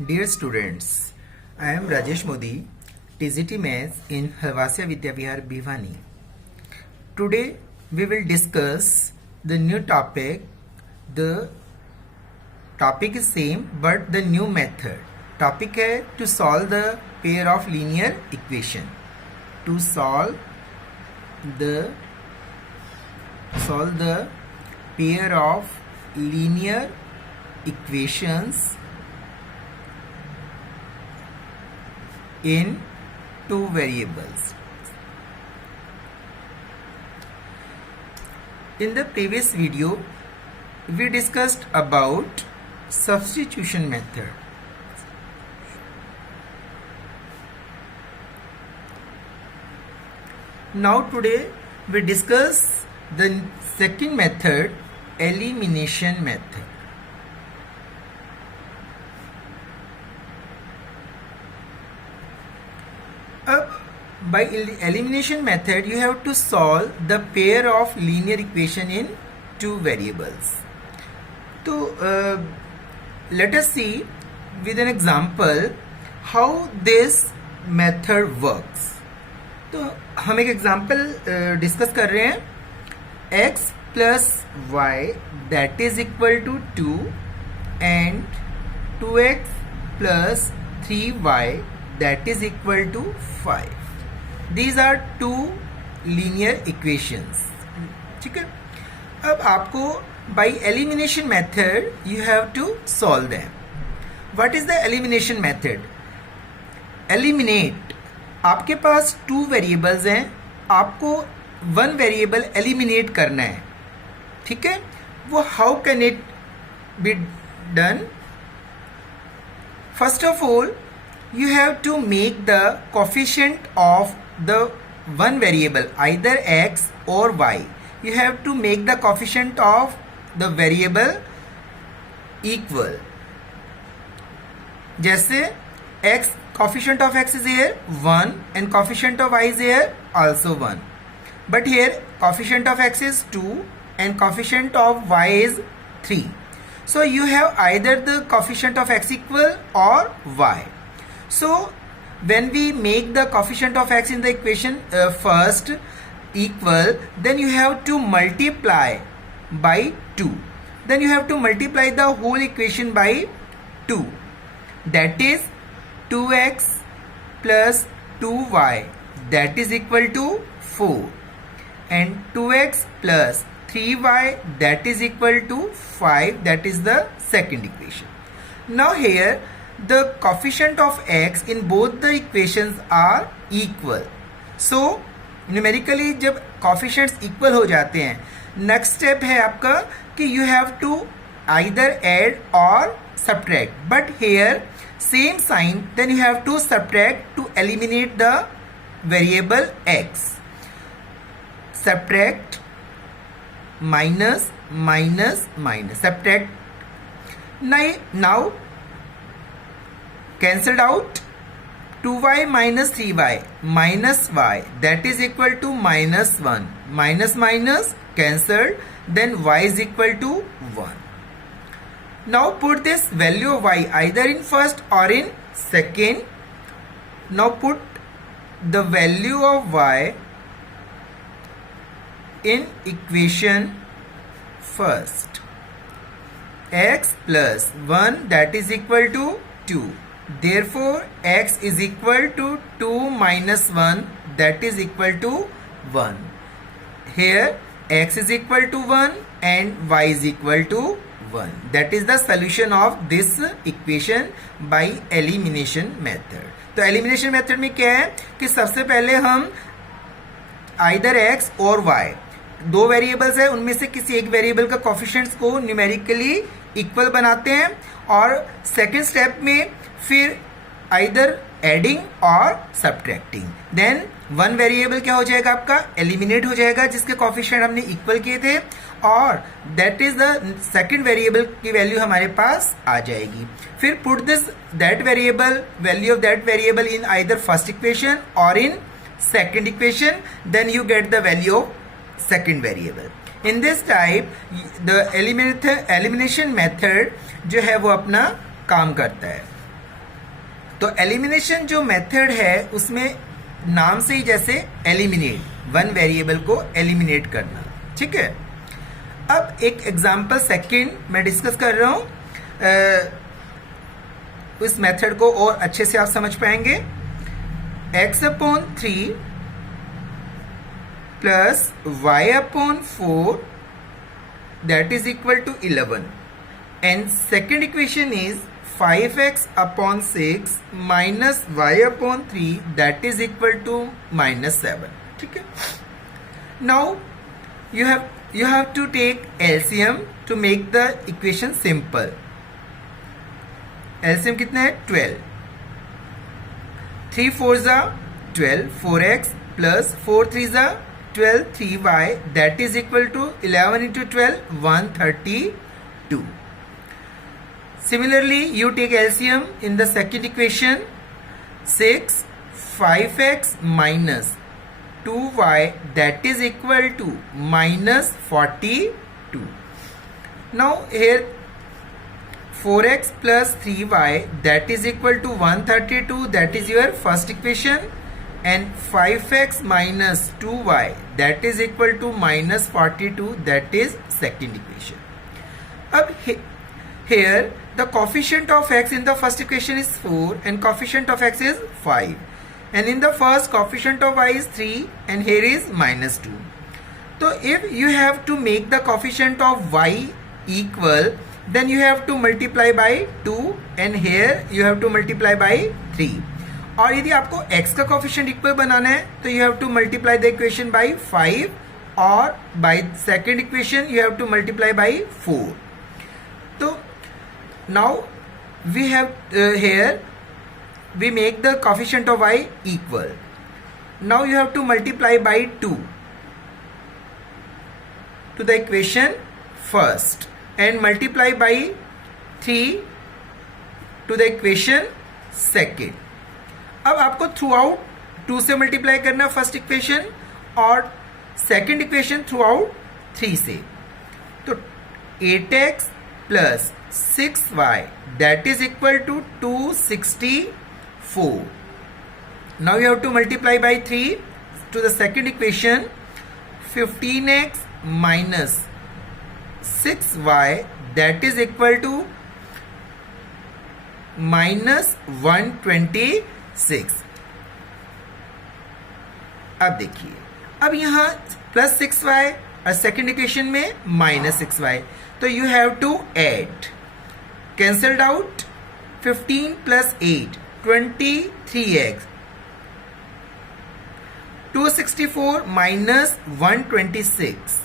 Dear students, I am Rajesh Modi, TGT Maths in Halwasia Vidya Vihar Bhiwani. Today we will discuss the new topic. The topic is same but the new method. Topic है to solve the pair of linear equation. To solve the pair of linear equations in two variables. In the previous video, we discussed about substitution method. Now today we discuss the second method, elimination method. By elimination method, you have to solve the pair of linear equation in two variables. So let us see with an example how this method works. तो हम एक example discuss कर रहे हैं x plus y that is equal to 2 and 2x plus 3y that is equal to 5. These are two linear equations. ठीक है. अब आपको by elimination method you have to solve them. What is the elimination method? Eliminate. आपके पास two variables हैं, आपको one variable eliminate करना है. ठीक है. वो how can it be done? First of all, you have to make the coefficient of the one variable, either x or y. You have to make the coefficient of the variable equal. जैसे x, coefficient of x is here 1 and coefficient of y is here also 1. But here coefficient of x is 2 and coefficient of y is 3. So you have either the coefficient of x equal or y. So when we make the coefficient of x in the equation first equal, then you have to multiply by 2. Then you have to multiply the whole equation by 2. That is 2x plus 2y that is equal to 4. And 2x plus 3y that is equal to 5. That is the second equation. Now here the coefficient of x in both the equations are equal. So numerically जब coefficients equal हो जाते हैं, next step है आपका कि you have to either add or subtract. But here same sign, then you have to subtract to eliminate the variable x. Subtract minus minus minus. Subtract. Now cancelled out 2y minus 3y minus y that is equal to minus 1. Minus minus cancelled, then y is equal to 1. Now put this value of y either in first or in second. Now put the value of y in equation first. X plus 1 that is equal to 2. Therefore x is equal to 2 minus 1 that is equal to 1. Here x is equal to 1 and y is equal to 1. That is the solution of this equation by elimination method. तो elimination method में क्या है कि सबसे पहले हम either x और y दो वेरिएबल्स है, उनमें से किसी एक वेरिएबल का कोफिशिएंट्स को न्यूमेरिकली इक्वल बनाते हैं और सेकेंड स्टेप में फिर आइदर एडिंग और सब्ट्रैक्टिंग. देन वन वेरिएबल क्या हो जाएगा आपका एलिमिनेट हो जाएगा जिसके कोफिशिएंट हमने इक्वल किए थे और that is the second variable की वैल्यू हमारे पास आ जाएगी. फिर put this that variable value of that variable in either first equation और in second equation, then you get the value of second variable. In this type the elimination method जो है वो अपना काम करता है. तो एलिमिनेशन जो मेथड है उसमें नाम से ही जैसे एलिमिनेट, वन वेरिएबल को एलिमिनेट करना, ठीक है। अब एक एग्जांपल सेकंड मैं डिस्कस कर रहा हूं, इस मेथड को और अच्छे से आप समझ पाएंगे। x/3 plus y/4 that is equal to 11, and second equation is 5x/6 minus y/3 that is equal to -7, ठीक है। Now you have to take LCM to make the equation simple. LCM कितना है 12, 3 4s are 12, 4x plus 4 3s are 12, 3y that is equal to 11 into 12, 132. Similarly, you take LCM in the second equation, 6 5x minus 2y that is equal to -42. Now here 4x plus 3y that is equal to 132, that is your first equation, and 5x minus 2y that is equal to -42, that is second equation. अब here the coefficient of x in the first equation is 4 and coefficient of x is 5, and in the first coefficient of y is 3 and here is -2. So if you have to make the coefficient of y equal, then you have to multiply by 2 and here you have to multiply by 3. और यदि आपको x का coefficient equal बनाना है तो you have to multiply the equation by 5, और by second equation you have to multiply by 4. तो now we have here we make the coefficient of y equal. Now you have to multiply by 2 to the equation first and multiply by 3 to the equation second. अब आपको through out 2 से multiply करना first equation और second equation throughout 3 से। तो 8x plus 6y that is equal to 264. Now you have to multiply by 3 to the second equation, 15x minus 6y that is equal to -126. अब देखिए, अब यहां plus 6y और second equation में -6y, तो you have to add, cancelled out 15 plus 8 23x, 264 minus 126,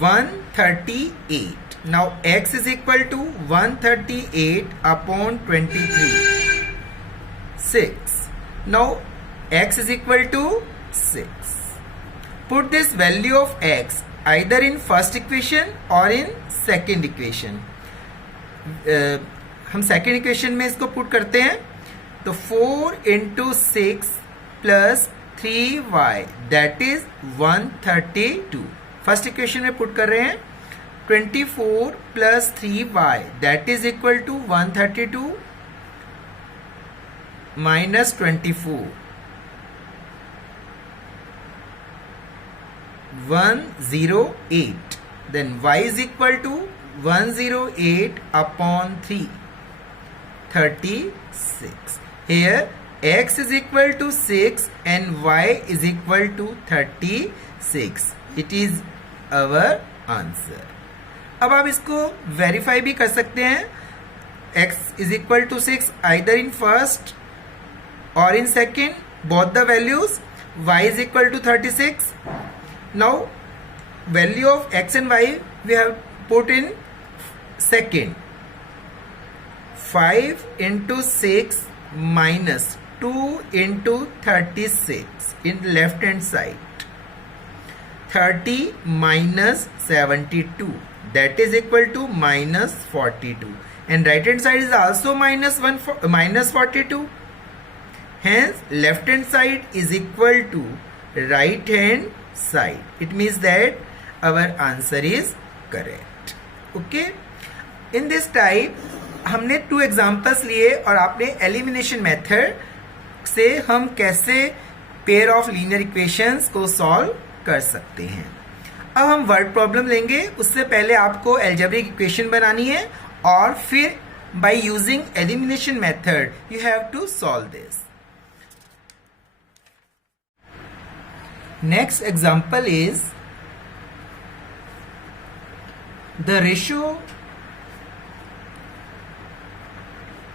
138. Now x is equal to 138 upon 23, 6. Now x is equal to 6. Put this value of x either in first equation or in second equation. हम second equation में इसको put करते हैं, तो 4 into 6 plus 3y that is 132. First equation में put कर रहे हैं, 24 plus 3y that is equal to 132 minus 24, 108. Then y is equal to 108 upon 3, 36. Here x is equal to 6 and y is equal to 36. It is our answer. अब आप इसको verify भी कर सकते हैं, x is equal to 6 either in first or in second, both the values, y is equal to 36. Now value of x and y we have put in second, 5 into 6 minus 2 into 36 in left hand side, 30 minus 72 that is equal to minus 42, and right hand side is also minus 42. Hence left hand side is equal to right hand side. It means that our answer is correct. Okay, in this type हमने 2 examples लिए और आपने elimination method से हम कैसे pair of linear equations को solve कर सकते हैं। अब हम वर्ड प्रॉब्लम लेंगे, उससे पहले आपको अलजेब्रिक इक्वेशन बनानी है और फिर by using elimination method you have to solve this. Next example is the ratio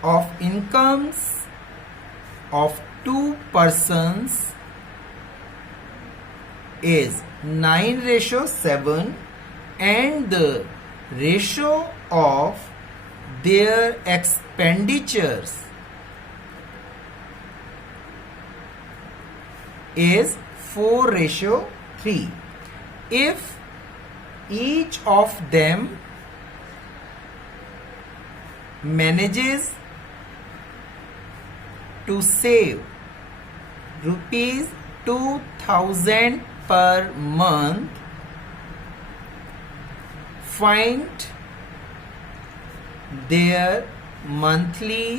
of incomes of 2 persons is 9:7 and the ratio of their expenditures is 4:3. If each of them manages to save rupees 2000 per month, find their monthly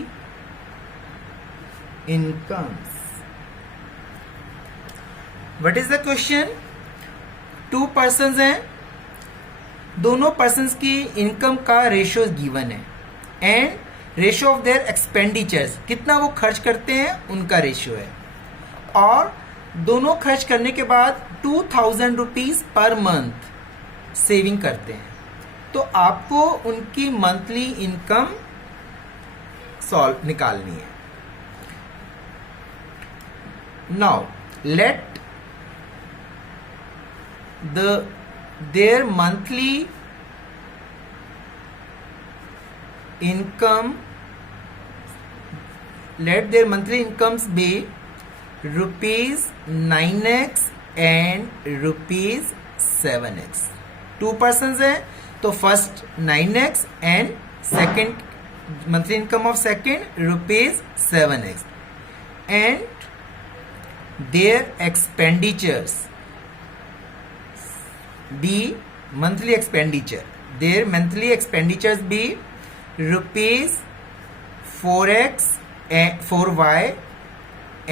incomes. What is the question? 2 persons हैं, दोनों persons की income का ratio given है and ratio of their expenditures, कितना वो खर्च करते हैं उनका रेशियो है, और दोनों खर्च करने के बाद 2000 रुपीज पर मंथ सेविंग करते हैं। तो आपको उनकी मंथली इनकम सॉल्व निकालनी है। Now let there monthly income, let their monthly incomes be rupees 9x and rupees 7x. 2 persons हैं तो first 9x and second monthly income of second rupees 7x and their expenditures be monthly expenditure, their monthly expenditures be rupees 4x and 4y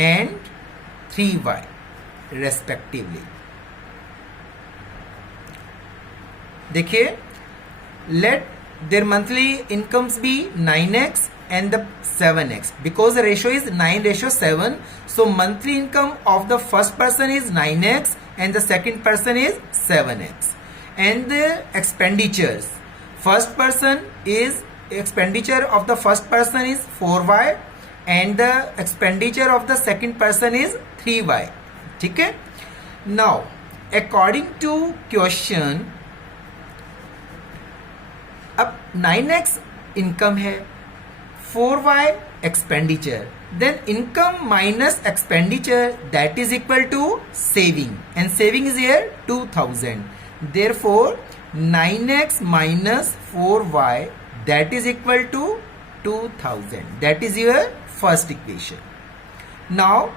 and 3y respectively. देखिए, let their monthly incomes be 9x and the 7x because the ratio is 9:7. So monthly income of the first person is 9x and the second person is 7x. And the expenditures, first person is expenditure of the first person is 4y and the expenditure of the second person is 3y. ठीक है? Now according to question, अब 9x income है, 4y expenditure, then income minus expenditure that is equal to saving and saving is here 2000. Therefore 9x minus 4y that is equal to 2000. That is your first equation. Now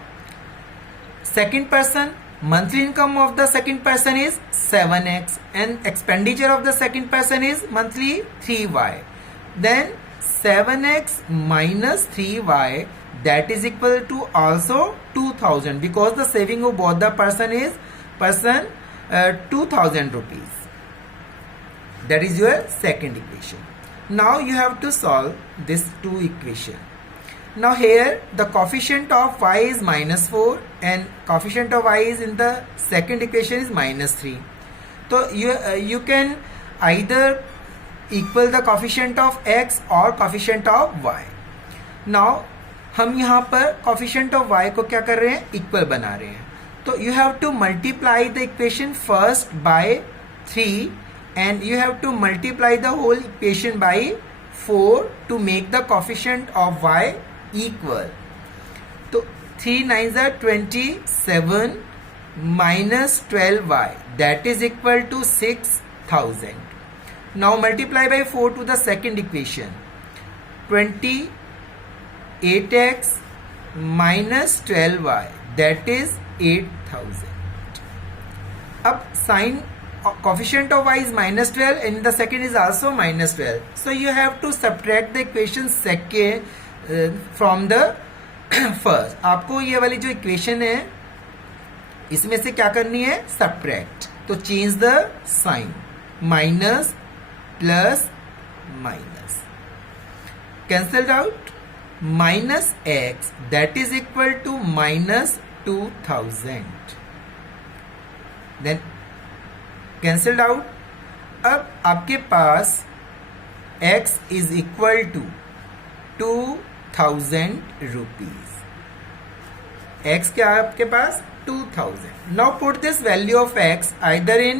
second person, monthly income of the second person is 7x and expenditure of the second person is monthly 3y. Then 7x minus 3y that is equal to also 2000 because the saving of both the person is 2000 rupees. That is your second equation. Now you have to solve this 2 equation. Now here the coefficient of y is -4 and coefficient of y is in the second equation is -3. So you can either equal the coefficient of x or coefficient of y. Now हम यहाँ पर coefficient of y को क्या कर रहे हैं, equal बना रहे हैं. तो you have to multiply the equation first by 3 and you have to multiply the whole equation by 4 to make the coefficient of y equal. So 3 9s are 27 minus 12y that is equal to 6000. Now multiply by 4 to the second equation. 28x minus 12y that is 8000. अब sign coefficient of y is minus 12 and the second is also minus 12. So you have to subtract the equation second from the first. आपको ये वाली जो equation है इसमें से क्या करनी है, सब्ट्रैक्ट. तो change the sign, minus plus minus cancelled out, minus X that is equal to minus 2000, then cancelled out. अब आपके पास x is equal to 2000 rupees. x क्या है आपके पास, 2000. Now put this value of x either in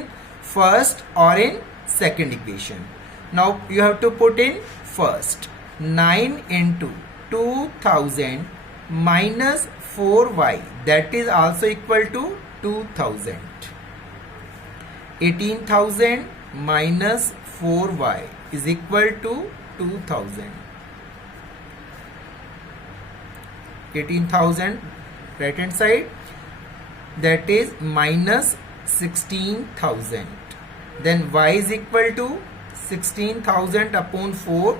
first और in second equation. Now you have to put in first. 9 into 2000 minus 4y that is also equal to 2000. 18,000 minus 4y is equal to 2,000. 18,000 right hand side, that is minus 16,000. Then y is equal to 16,000 upon 4,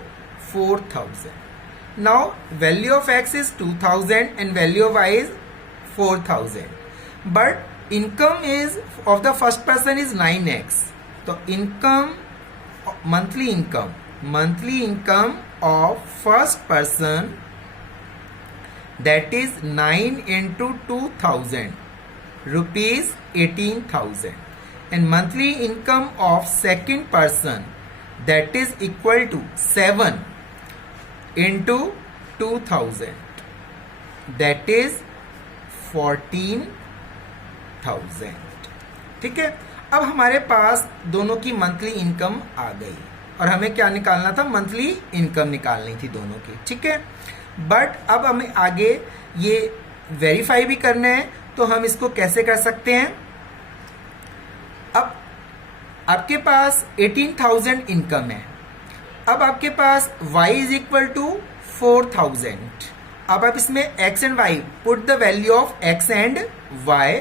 4,000. Now value of x is 2,000 and value of y is 4,000. But income is of the first person is 9x. So income, monthly income of first person, that is 9 into 2000 rupees 18,000, and monthly income of second person, that is equal to 7 into 2000, that is 14,000. ठीक है. अब हमारे पास दोनों की monthly income आ गई और हमें क्या निकालना था, मंथली इनकम निकालनी थी दोनों की. ठीक है. बट अब हमें आगे ये वेरीफाई भी करना है, तो हम इसको कैसे कर सकते हैं. अब आपके पास 18,000 इनकम है. अब आपके पास y इज इक्वल टू 4,000. अब आप इसमें x and y put the value of x and y,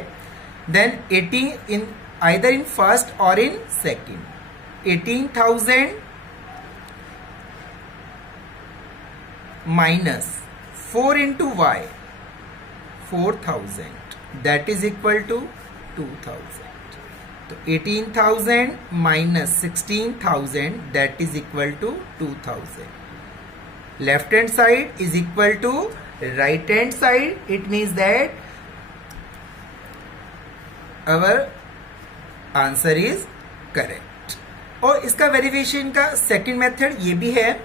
then 18 in either in first or in second. 18,000 minus 4 into y, 4,000, that is equal to 2,000. So 18,000 minus 16,000, that is equal to 2,000. Left hand side is equal to right hand side. It means that our answer is correct. और इसका verification का second method ये भी है.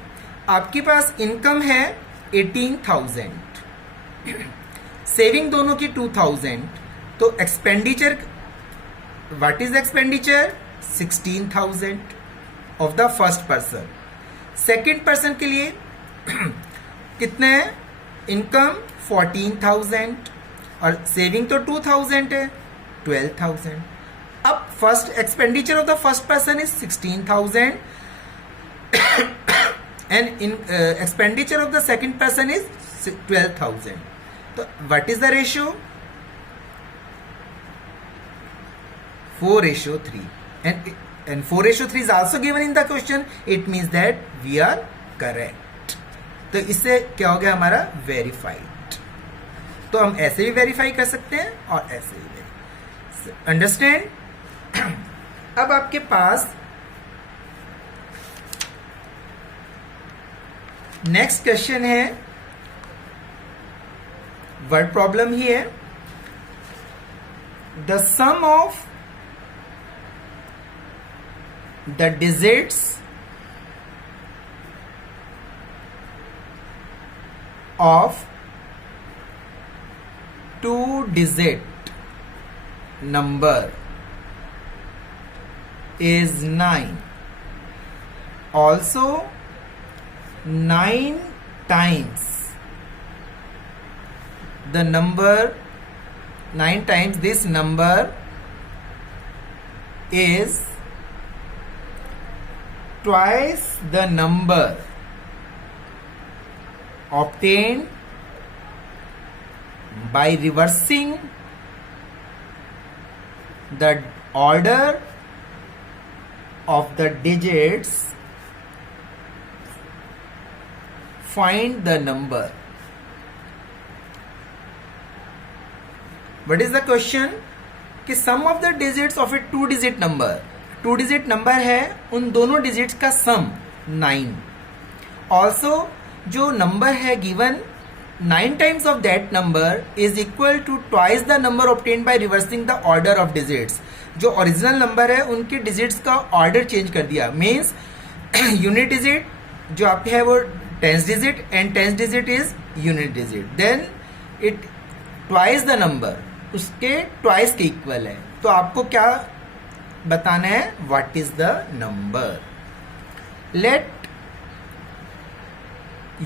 आपके पास income है 18,000, saving दोनों की 2,000, तो expenditure, what is expenditure, 16,000 of the first person. Second person के लिए कितने है, इनकम 14,000 और सेविंग तो 2,000 है, 12,000. अब first expenditure of the first person is 16,000 and in expenditure of the second person is 12,000. तो what is the ratio, 4:3. and 4:3 is also given in the question. It means that we are correct. तो इससे क्या हो गया हमारा, verified. तो हम ऐसे भी वेरीफाई कर सकते हैं और ऐसे भी. अंडरस्टैंड. अब आपके पास नेक्स्ट क्वेश्चन है, वर्ड प्रॉब्लम ही है. The sum of the digits of 2-digit number is 9. Also 9 times the number, 9 times this number is twice the number obtained by reversing the order of the digits, find the number. What is the question? कि sum of the digits of a 2-digit number, 2-digit number है, उन दोनों digits का sum 9. Also जो number है given, 9 times of that number is equal to twice the number obtained by reversing the order of digits. जो original number है उनके digits का ऑर्डर चेंज कर दिया, मीन्स यूनिट डिजिट जो आपके है वो tens digit and tens digit is unit digit, then it twice the number, उसके ट्वाइस के इक्वल है. तो आपको क्या बताना है, what is the number. Let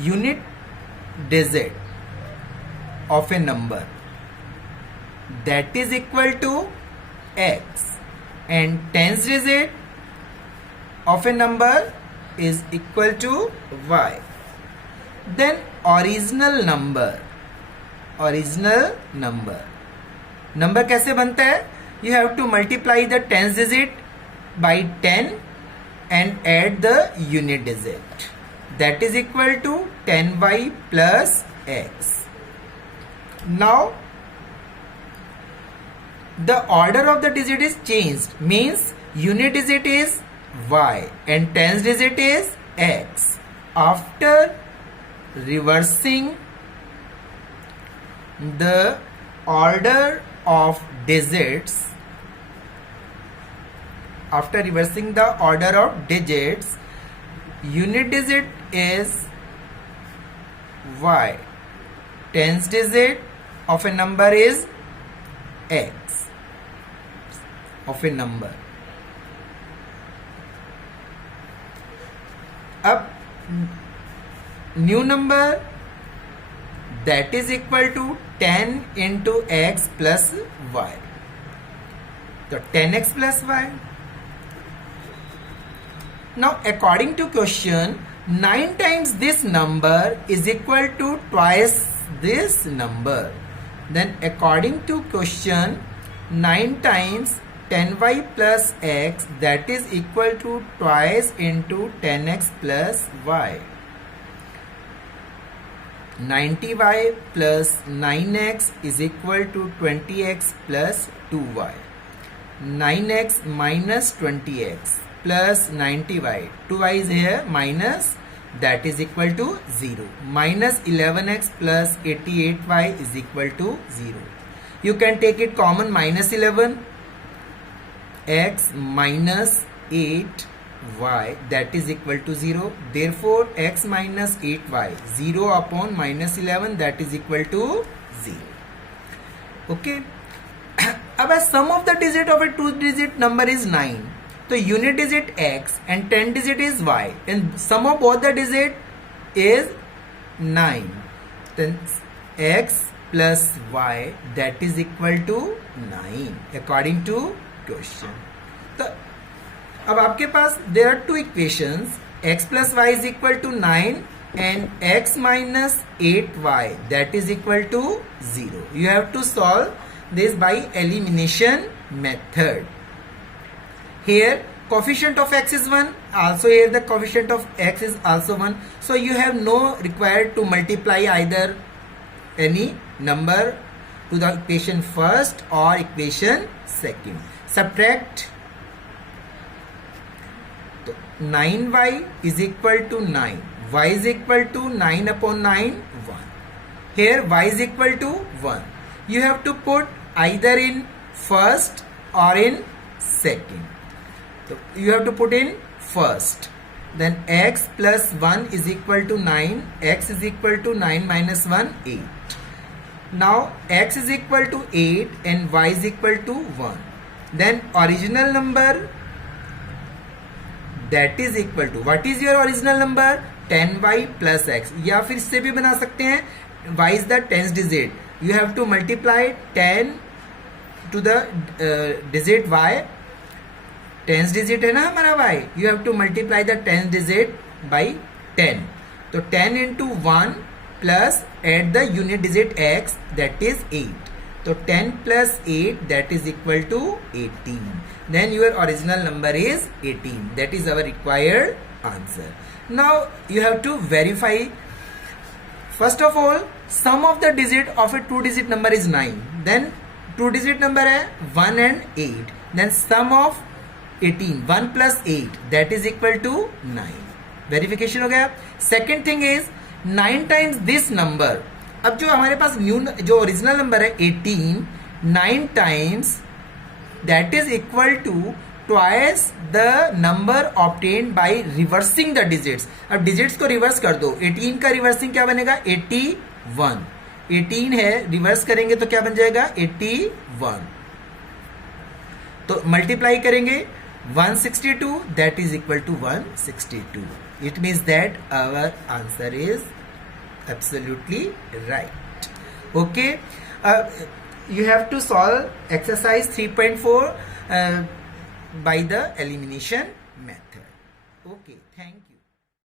unit digit of a number that is equal to x and tens digit of a number is equal to y, then original number कैसे बनता है? You have to multiply the tens digit by 10 and add the unit digit, that is equal to 10y plus x. Now the order of the digit is changed, means unit digit is y and tens digit is x. After reversing the order of digits, unit digit is y, tens digit of a number is x of a number. अब new number that is equal to 10 into x plus y, तो 10x plus y. Now according to question, 9 times this number is equal to twice this number. Then according to question, 9 times 10y plus x, that is equal to twice into 10x plus y. 90y plus 9x is equal to 20x plus 2y. 9x minus 20x plus 90y, 2y is here, minus, that is equal to 0. Minus 11x plus 88y is equal to 0. You can take it common, minus 11 x minus 8y, that is equal to 0. Therefore x minus 8y, 0 upon minus 11, that is equal to 0. Okay. अब sum of the digit of a 2-digit number is 9. तो unit digit x and 10 digit is y and sum of both the digit is 9. Then x plus y, that is equal to 9 according to question. तो अब आपके पास there are two equations, x plus y is equal to 9 and x minus 8y, that is equal to 0. You have to solve this by elimination method. Here coefficient of x is 1, also here the coefficient of x is also 1, so you have no required to multiply either any number to the equation first or equation second. Subtract, 9y is equal to 9, y is equal to 9 upon 9, 1. Here y is equal to 1. You have to put either in first or in second. So you have to put in first. Then x plus 1 is equal to 9. X is equal to 9 minus 1, 8. Now x is equal to 8 and y is equal to 1. Then original number, that is equal to, what is your original number? 10y plus x. या फिर इससे भी बना सकते हैं, y is the tens digit. You have to multiply 10 to the digit y. Tens digit है ना हमारा y, you have to multiply the tens digit by 10. तो 10 into 1 plus at the unit digit x, that is 8. तो 10 plus 8 that is equal to 18. Then your original number is 18. That is our required answer. Now you have to verify. First of all, sum of the digit of a 2-digit number is 9. Then 2-digit number है 1 and 8. Then sum of 18, 1 plus 8 that is equal to 9. Verification हो गया. Second thing is 9 times this number. अब जो हमारे पास जो original number है 18, 9 times that is equal to twice the number obtained by reversing the digits. अब digits को reverse कर दो. 18 का रिवर्सिंग क्या बनेगा? 81. 18 है, रिवर्स करेंगे तो क्या बन जाएगा? 81. तो मल्टीप्लाई करेंगे 162 that is equal to 162. It means that our answer is absolutely right. Okay, you have to solve exercise 3.4 by the elimination method. Okay.